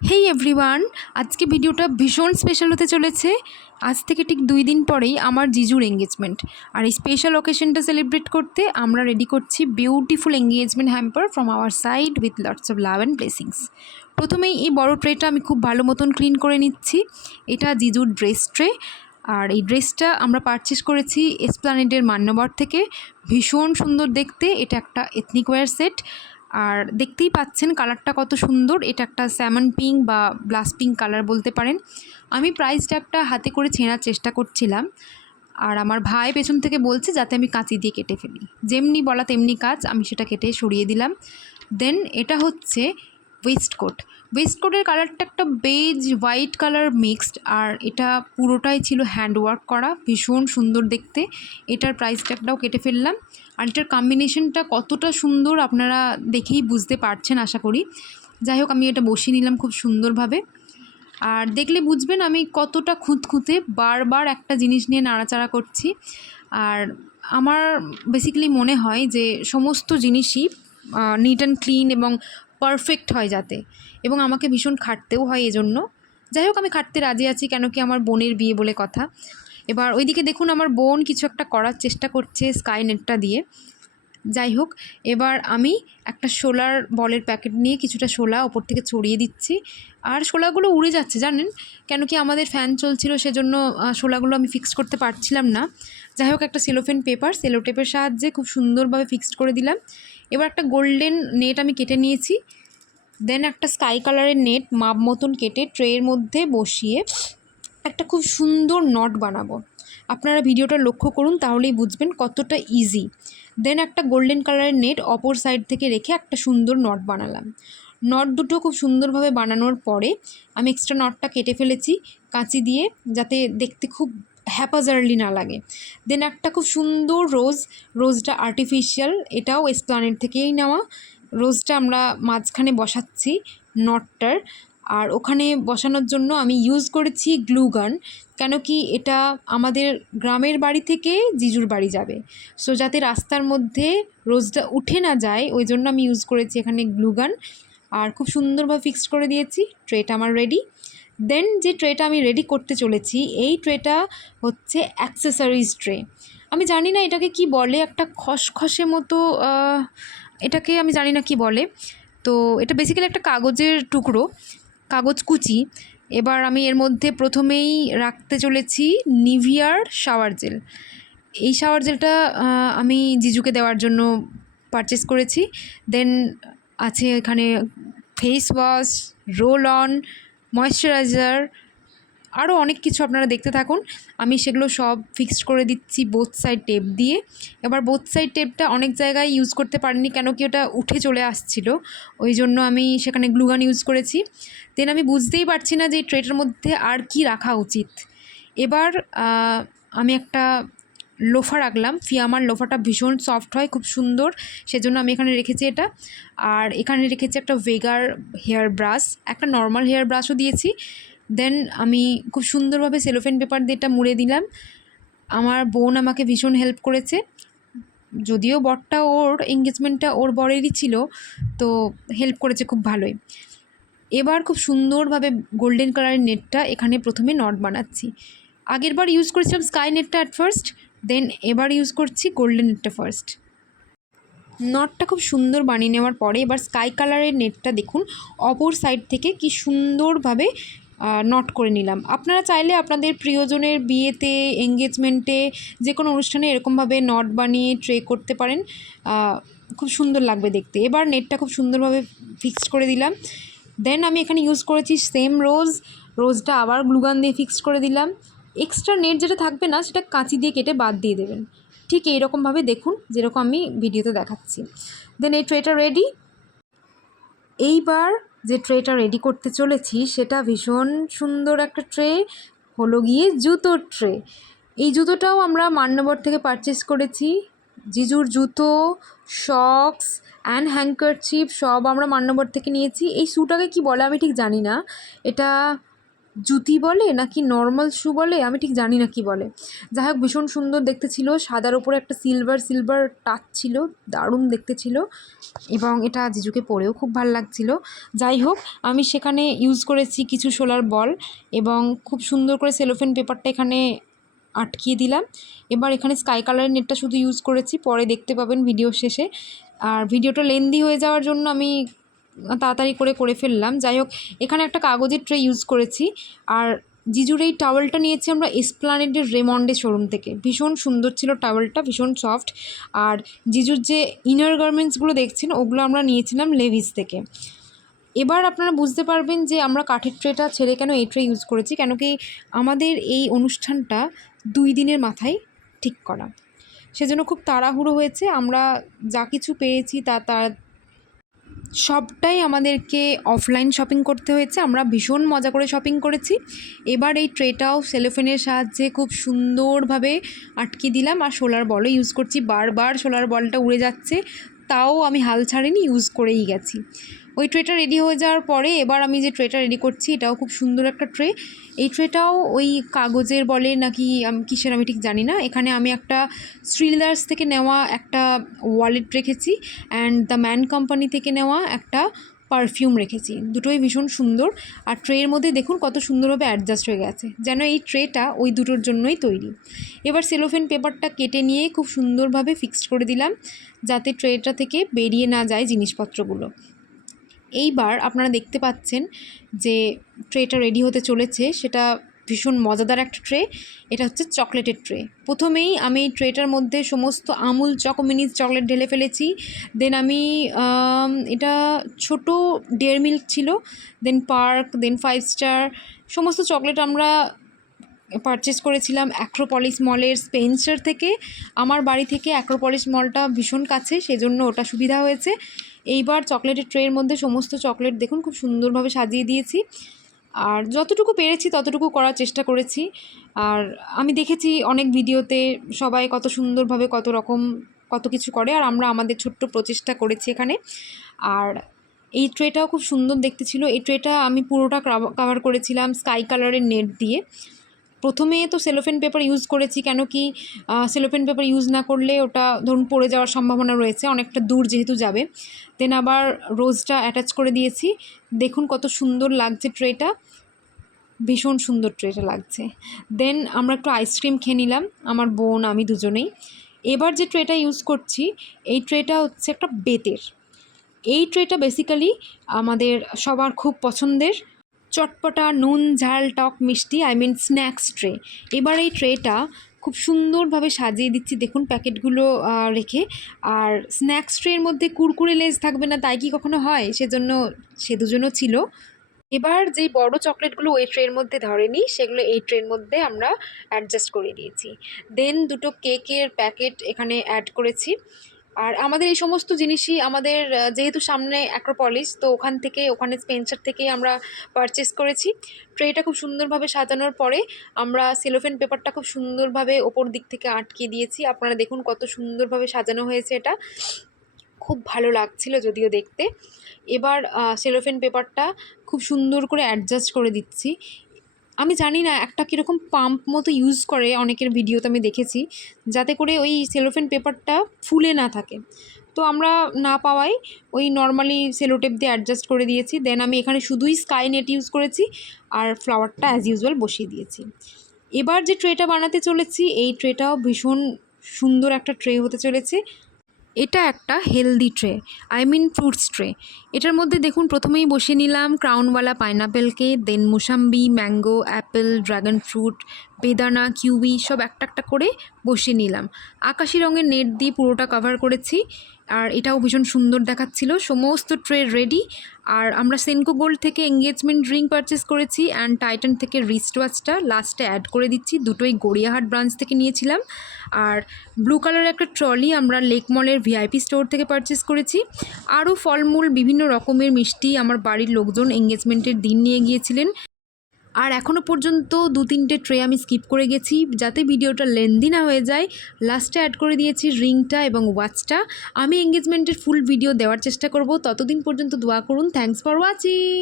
হেই everyone, আজকে ভিডিওটা ভীষণ স্পেশাল হতে চলেছে। আজ থেকে ঠিক 2 দিন পরেই আমার জিজুর এঙ্গেজমেন্ট, আর এই স্পেশাল অকেশনটা সেলিব্রেট করতে আমরা রেডি করছি beautiful engagement hamper from our side with lots of love and blessings. প্রথমেই এই বড় ট্রেটা আমি খুব ভালো মতন ক্লিন করে নিচ্ছি। এটা জিজুর ড্রেস ট্রে, আর এই ড্রেসটা আমরা পারচেস করেছি এসপ্ল্যানেডের মান্যবর থেকে। ভীষণ সুন্দর দেখতে, এটা একটা এথনিক ওয়্যার সেট। আর দেখতেই পাচ্ছেন কালারটা কত সুন্দর, এটা একটা স্যামন পিঙ্ক বা ব্লাস পিঙ্ক কালার বলতে পারেন। আমি প্রাইস ট্যাগটা হাতে করে ছেঁড়ার চেষ্টা করছিলাম, আর আমার ভাই পেছন থেকে বলছে যাতে আমি কাঁচি দিয়ে কেটে ফেলি। যেমনি বলা তেমনি কাজ, আমি সেটা কেটে সরিয়ে দিলাম। দেন এটা হচ্ছে ওয়েস্টকোট। ওয়েস্টকোটের কালারটা একটা বেজ হোয়াইট কালার মিক্সড, আর এটা পুরোটাই ছিল হ্যান্ডওয়ার্ক করা, ভীষণ সুন্দর দেখতে। এটার প্রাইস ট্যাগটাও কেটে ফেললাম। আর এটার কম্বিনেশনটা কতটা সুন্দর আপনারা দেখেই বুঝতে পারছেন আশা করি। যাই হোক, আমি এটা বসিয়ে নিলাম খুব সুন্দরভাবে। আর দেখলে বুঝবেন আমি কতটা খুঁতখুঁতে বারবার একটা জিনিস নিয়ে নাড়াচাড়া করছি। আর আমার বেসিক্যালি মনে হয় যে সমস্ত জিনিসই নিট অ্যান্ড ক্লিন এবং পারফেক্ট হয় যাতে, এবং আমাকে ভীষণ খাটতেও হয় এজন্য। যাই হোক, আমি খাটতে রাজি আছি, কেন কি আমার বোনের বিয়ে বলে কথা। এবার ওইদিকে দেখুন আমার বোন কিছু একটা করার চেষ্টা করছে স্কাই নেটটা দিয়ে। যাই হোক, এবার আমি একটা শোলার বলের প্যাকেট নিয়ে কিছুটা শোলা ওপর থেকে ছড়িয়ে দিচ্ছি। আর শোলাগুলো উড়ে যাচ্ছে জানেন, কেন কি আমাদের ফ্যান চলছিল, সেজন্য শোলাগুলো আমি ফিক্স করতে পারছিলাম না। যাই হোক, একটা সেলোফেন পেপার সেলোটেপের সাহায্যে খুব সুন্দরভাবে ফিক্সড করে দিলাম। এবার একটা গোল্ডেন নেট আমি কেটে নিয়েছি। দেন একটা স্কাই কালারের নেট মাপ মতন কেটে ট্রের মধ্যে বসিয়ে একটা খুব সুন্দর নট বানাবো। আপনারা ভিডিওটা লক্ষ্য করুন, তাহলেই বুঝবেন কতটা ইজি। দেন একটা গোল্ডেন কালারের নেট অপর সাইড থেকে রেখে একটা সুন্দর নট বানালাম। নট দুটো খুব সুন্দরভাবে বানানোর পরে আমি এক্সট্রা নটটা কেটে ফেলেছি কাঁচি দিয়ে, যাতে দেখতে খুব হ্যাপাজার্লি না লাগে। দেন একটা খুব সুন্দর রোজটা আর্টিফিশিয়াল, এটাও এসপ্ল্যানেড থেকেই নেওয়া। রোজটা আমরা মাঝখানে বসাচ্ছি নটটার, আর ওখানে বসানোর জন্য আমি ইউজ করেছি গ্লু গান। কেন কি এটা আমাদের গ্রামের বাড়ি থেকে জিজুর বাড়ি যাবে, সো যাতে রাস্তার মধ্যে রোজটা উঠে না যায়, ওই জন্য আমি ইউজ করেছি এখানে গ্লু গান। আর খুব সুন্দরভাবে ফিক্সড করে দিয়েছি। ট্রেটা আমার রেডি। দেন যে ট্রেটা আমি রেডি করতে চলেছি, এই ট্রেটা হচ্ছে অ্যাক্সেসরিজ ট্রে। আমি জানি না এটাকে কি বলে, একটা খসখসে মতো, এটাকে আমি জানি না কি বলে। তো এটা বেসিক্যালি একটা কাগজের টুকরো, কাগজ কুচি। এবার আমি এর মধ্যে প্রথমেই রাখতে চলেছি নিভিয়ার শাওয়ার জেল। এই শাওয়ার জেলটা আমি জিজুকে দেওয়ার জন্য পারচেস করেছি। দেন আছে এখানে face wash, roll on, moisturiser, আরও অনেক কিছু, আপনারা দেখতে থাকুন। আমি সেগুলো সব ফিক্সড করে দিচ্ছি বোথ সাইড টেপ দিয়ে। এবার বোথ সাইড টেপটা অনেক জায়গায় ইউজ করতে পারিনি, কেন কি ওটা উঠে চলে আসছিল, ওই জন্য আমি সেখানে গ্লুগান ইউজ করেছি। দেন আমি বুঝতেই পারছি না যে এই ট্রেটার মধ্যে আর কি রাখা উচিত। এবার আমি একটা লোফা রাখলাম। ফিয়ামার লোফাটা ভীষণ সফট হয়, খুব সুন্দর, সেজন্য আমি এখানে রেখেছি এটা। আর এখানে রেখেছি একটা ভেগার হেয়ার ব্রাশ, একটা নর্মাল হেয়ার ব্রাশও দিয়েছি। দেন আমি খুব সুন্দরভাবে সেলোফেন পেপার দিয়ে এটা মুড়ে দিলাম। আমার বোন আমাকে ভীষণ হেল্প করেছে, যদিও বরটা ওর এঙ্গেজমেন্টটা ওর বরেরই ছিল, তো হেল্প করেছে খুব ভালোই। এবার খুব সুন্দরভাবে গোল্ডেন কালারের নেটটা এখানে প্রথমে নট বানাচ্ছি। আগের বার ইউজ করেছিলাম স্কাই নেটটা অ্যাট ফার্স্ট, দেন এবার ইউজ করছি গোল্ডেন নেটটা ফার্স্ট। নটটা খুব সুন্দর বানিয়ে নেওয়ার পরে এবার স্কাই কালারের নেটটা দেখুন অপর সাইড থেকে কি সুন্দরভাবে নট করে নিলাম। আপনারা চাইলে আপনাদের প্রিয়জনের বিয়েতে, এঙ্গেজমেন্টে, যে কোনো অনুষ্ঠানে এরকমভাবে নট বানিয়ে ট্রে করতে পারেন, খুব সুন্দর লাগবে দেখতে। এবার নেটটা খুব সুন্দরভাবে ফিক্সড করে দিলাম। দেন আমি এখানে ইউজ করেছি সেম রোজটা আবার গ্লুগান দিয়ে ফিক্সড করে দিলাম। এক্সট্রা নেট যেটা থাকবে না, সেটা কাঁচি দিয়ে কেটে বাদ দিয়ে দেবেন, ঠিক এইরকমভাবে দেখুন যেরকম আমি ভিডিওতে দেখাচ্ছি। দেন এই ট্রেটা রেডি। এইবার যে ট্রেটা রেডি করতে চলেছি সেটা ভীষণ সুন্দর একটা ট্রে, হলো গিয়ে জুতোর ট্রে। এই জুতোটাও আমরা মান্যবর থেকে পারচেস করেছি। জিজুর জুতো, শক্স অ্যান্ড হ্যাঙ্কারচিপ সব আমরা মান্যবর থেকে নিয়েছি। এই শ্যুটাকে কি বলে আমি ঠিক জানি না, এটা জুতি বলে নাকি নর্মাল শু বলে, আমি ঠিক জানি না কি বলে। যাই হোক, ভীষণ সুন্দর দেখতে ছিল, সাদার ওপরে একটা সিলভার টাচ ছিল, দারুণ দেখতে ছিল, এবং এটা জিজুকে পরেও খুব ভালো লাগছিল। যাই হোক, আমি সেখানে ইউজ করেছি কিছু সোলার বল এবং খুব সুন্দর করে সেলোফেন পেপারটা এখানে আটকিয়ে দিলাম। এবার এখানে স্কাই কালারের নেটটা শুধু ইউজ করেছি, পরে দেখতে পাবেন ভিডিও শেষে। আর ভিডিওটা লেন্দি হয়ে যাওয়ার জন্য আমি তাড়াতাড়ি করে ফেললাম। যাই হোক, এখানে একটা কাগজের ট্রে ইউজ করেছি। আর জিজুর এই টাওয়েলটা নিয়েছি আমরা এসপ্লানেডের রেমন্ডে শোরুম থেকে। ভীষণ সুন্দর ছিল টাওয়েলটা, ভীষণ সফট। আর জিজুর যে ইনার গার্মেন্টসগুলো দেখছেন ওগুলো আমরা নিয়েছিলাম লেভিস থেকে। এবার আপনারা বুঝতে পারবেন যে আমরা কাঠের ট্রেটা ছেড়ে কেন এই ট্রে ইউজ করেছি, কেন কি আমাদের এই অনুষ্ঠানটা 2 দিনের মাথায় ঠিক করা, সেজন্য খুব তাড়াহুড়ো হয়েছে। আমরা যা কিছু পেয়েছি তা সবটাই আমাদেরকে অফলাইন শপিং করতে হয়েছে। আমরা ভীষণ মজা করে শপিং করেছি। এবার এই ট্রেটাও সেলোফেনের সাহায্যে খুব সুন্দরভাবে আটকে দিলাম। আর সোলার বলও ইউজ করছি, বারবার সোলার বলটা উড়ে যাচ্ছে, তাও আমি হাল ছাড়িনি, ইউজ করেই গেছি। ওই ট্রেটা রেডি হয়ে যাওয়ার পরে এবার আমি যে ট্রেটা রেডি করছি এটাও খুব সুন্দর একটা ট্রে। এই ট্রেটাও ওই কাগজের বলে নাকি কিসের আমি ঠিক জানি না। এখানে আমি একটা শ্রীলার্স থেকে নেওয়া একটা ওয়ালেট রেখেছি অ্যান্ড দ্য ম্যান কোম্পানি থেকে নেওয়া একটা পারফিউম রেখেছি। দুটোই ভীষণ সুন্দর। আর ট্রের মধ্যে দেখুন কত সুন্দরভাবে অ্যাডজাস্ট হয়ে গেছে, যেন এই ট্রেটা ওই দুটোর জন্যই তৈরি। এবার সেলোফেন পেপারটা কেটে নিয়ে খুব সুন্দরভাবে ফিক্সড করে দিলাম, যাতে ট্রেটা থেকে বেরিয়ে না যায় জিনিসপত্রগুলো। এইবার আপনারা দেখতে পাচ্ছেন যে ট্রেটা রেডি হতে চলেছে, সেটা ভীষণ মজাদার একটা ট্রে। এটা হচ্ছে চকলেটের ট্রে। প্রথমেই আমি এই ট্রেটার মধ্যে সমস্ত আমুল চকোমিনিস চকলেট ঢেলে ফেলেছি। দেন আমি এটা ছোট ডেয়ারি মিল্ক ছিল, দেন পার্ক, দেন 5 স্টার সমস্ত চকলেট আমরা পারচেস করেছিলাম অ্যাক্রোপলিস মলের স্পেন্সার থেকে। আমার বাড়ি থেকে অ্যাক্রোপলিস মলটা ভীষণ কাছে, সেজন্য ওটা সুবিধা হয়েছে। এইবার চকলেটের ট্রের মধ্যে সমস্ত চকলেট দেখুন খুব সুন্দরভাবে সাজিয়ে দিয়েছি। আর যতটুকু পেরেছি ততটুকু করার চেষ্টা করেছি। আর আমি দেখেছি অনেক ভিডিওতে সবাই কত সুন্দরভাবে কত রকম কত কিছু করে, আর আমরা আমাদের ছোট্ট প্রচেষ্টা করেছি এখানে। আর এই ট্রেটাও খুব সুন্দর দেখতে ছিল। এই ট্রেটা আমি পুরোটা কাভার করেছিলাম স্কাই কালারের নেট দিয়ে। প্রথমে তো সেলোফেন পেপার ইউজ করেছি, কেন কি সেলোফেন পেপার ইউজ না করলে ওটা ধরুন পড়ে যাওয়ার সম্ভাবনা রয়েছে, অনেকটা দূর যেহেতু যাবে। দেন আবার রোজটা অ্যাটাচ করে দিয়েছি। দেখুন কত সুন্দর লাগছে ট্রেটা, ভীষণ সুন্দর ট্রেটা লাগছে। দেন আমরা একটু আইসক্রিম খেয়ে নিলাম, আমার বোন আমি দুজনেই। এবার যে ট্রেটা ইউজ করছি এই ট্রেটা হচ্ছে একটা বেতের। এই ট্রেটা বেসিক্যালি আমাদের সবার খুব পছন্দের, চটপটা নুন ঝাল টক মিষ্টি স্ন্যাক্স ট্রে। এবার এই ট্রেটা খুব সুন্দরভাবে সাজিয়ে দিচ্ছি দেখুন প্যাকেটগুলো রেখে। আর স্ন্যাক্স ট্রের মধ্যে কুরকুরে লেজ থাকবে না তাই কি কখনো হয়, সেজন্য সে দুজনও ছিল। এবার যেই বড় চকলেটগুলো ওই ট্রের মধ্যে ধরেনি সেগুলো এই ট্রের মধ্যে আমরা অ্যাডজাস্ট করে দিয়েছি। দেন দুটো কেকের প্যাকেট এখানে অ্যাড করেছি। আর আমাদের এই সমস্ত জিনিসই আমাদের যেহেতু সামনে অ্যাক্রোপলিস, তো ওখানে স্পেন্সার থেকেই আমরা পারচেস করেছি। ট্রেটা খুব সুন্দরভাবে সাজানোর পরে আমরা সেলোফেন পেপারটা খুব সুন্দরভাবে ওপর দিক থেকে আটকে দিয়েছি। আপনারা দেখুন কত সুন্দরভাবে সাজানো হয়েছে, এটা খুব ভালো লাগছিল যদিও দেখতে। এবার সেলোফেন পেপারটা খুব সুন্দর করে অ্যাডজাস্ট করে দিচ্ছি। আমি জানি না একটা কীরকম পাম্প মতো ইউজ করে অনেকের ভিডিওতে আমি দেখেছি, যাতে করে ওই সেলোফেন পেপারটা ফুলে না থাকে। তো আমরা না পাওয়ায় ওই নর্মালি সেলোটেপ দিয়ে অ্যাডজাস্ট করে দিয়েছি। দেন আমি এখানে শুধুই স্কাই নেট ইউজ করেছি আর ফ্লাওয়ারটা অ্যাজ ইউজুয়াল বসিয়ে দিয়েছি। এবার যে ট্রেটা বানাতে চলেছি এই ট্রেটাও ভীষণ সুন্দর একটা ট্রে হতে চলেছে। এটা একটা হেলদি ট্রে, ফ্রুটস ট্রে। এটার মধ্যে দেখুন প্রথমেই বসিয়ে নিলাম ক্রাউনওয়ালা পাইনাপেলকে, then mosambi, mango, apple, dragon fruit, বেদানা, কিউই সব একটা একটা করে বসিয়ে নিলাম। আকাশি রঙের নেট দিয়ে পুরোটা কভার করেছি, আর এটাও ভীষণ সুন্দর দেখাচ্ছিল। সমস্ত ট্রে রেডি। আর আমরা সেনকো গোল্ড থেকে এঙ্গেজমেন্ট রিং পারচেস করেছি অ্যান্ড টাইটান থেকে রিস্ট ওয়াচটা লাস্টে অ্যাড করে দিচ্ছি, দুটোই গড়িয়াহাট ব্রাঞ্চ থেকে নিয়েছিলাম। আর ব্লু কালারের একটা ট্রলি আমরা লেক মলের ভিআইপি স্টোর থেকে পারচেস করেছি। আরও ফলমূল বিভিন্ন রকমের মিষ্টি আমার বাড়ির লোকজন এঙ্গেজমেন্টের দিন নিয়ে গিয়েছিলেন। আর এখনও পর্যন্ত 2-3টে ট্রে আমি স্কিপ করে গেছি, যাতে ভিডিওটা লেন্দি না হয়ে যায়। লাস্টে অ্যাড করে দিয়েছি রিংটা এবং ওয়াচটা। আমি এঙ্গেজমেন্টের ফুল ভিডিও দেওয়ার চেষ্টা করব, ততদিন পর্যন্ত দোয়া করুন। Thanks for watching.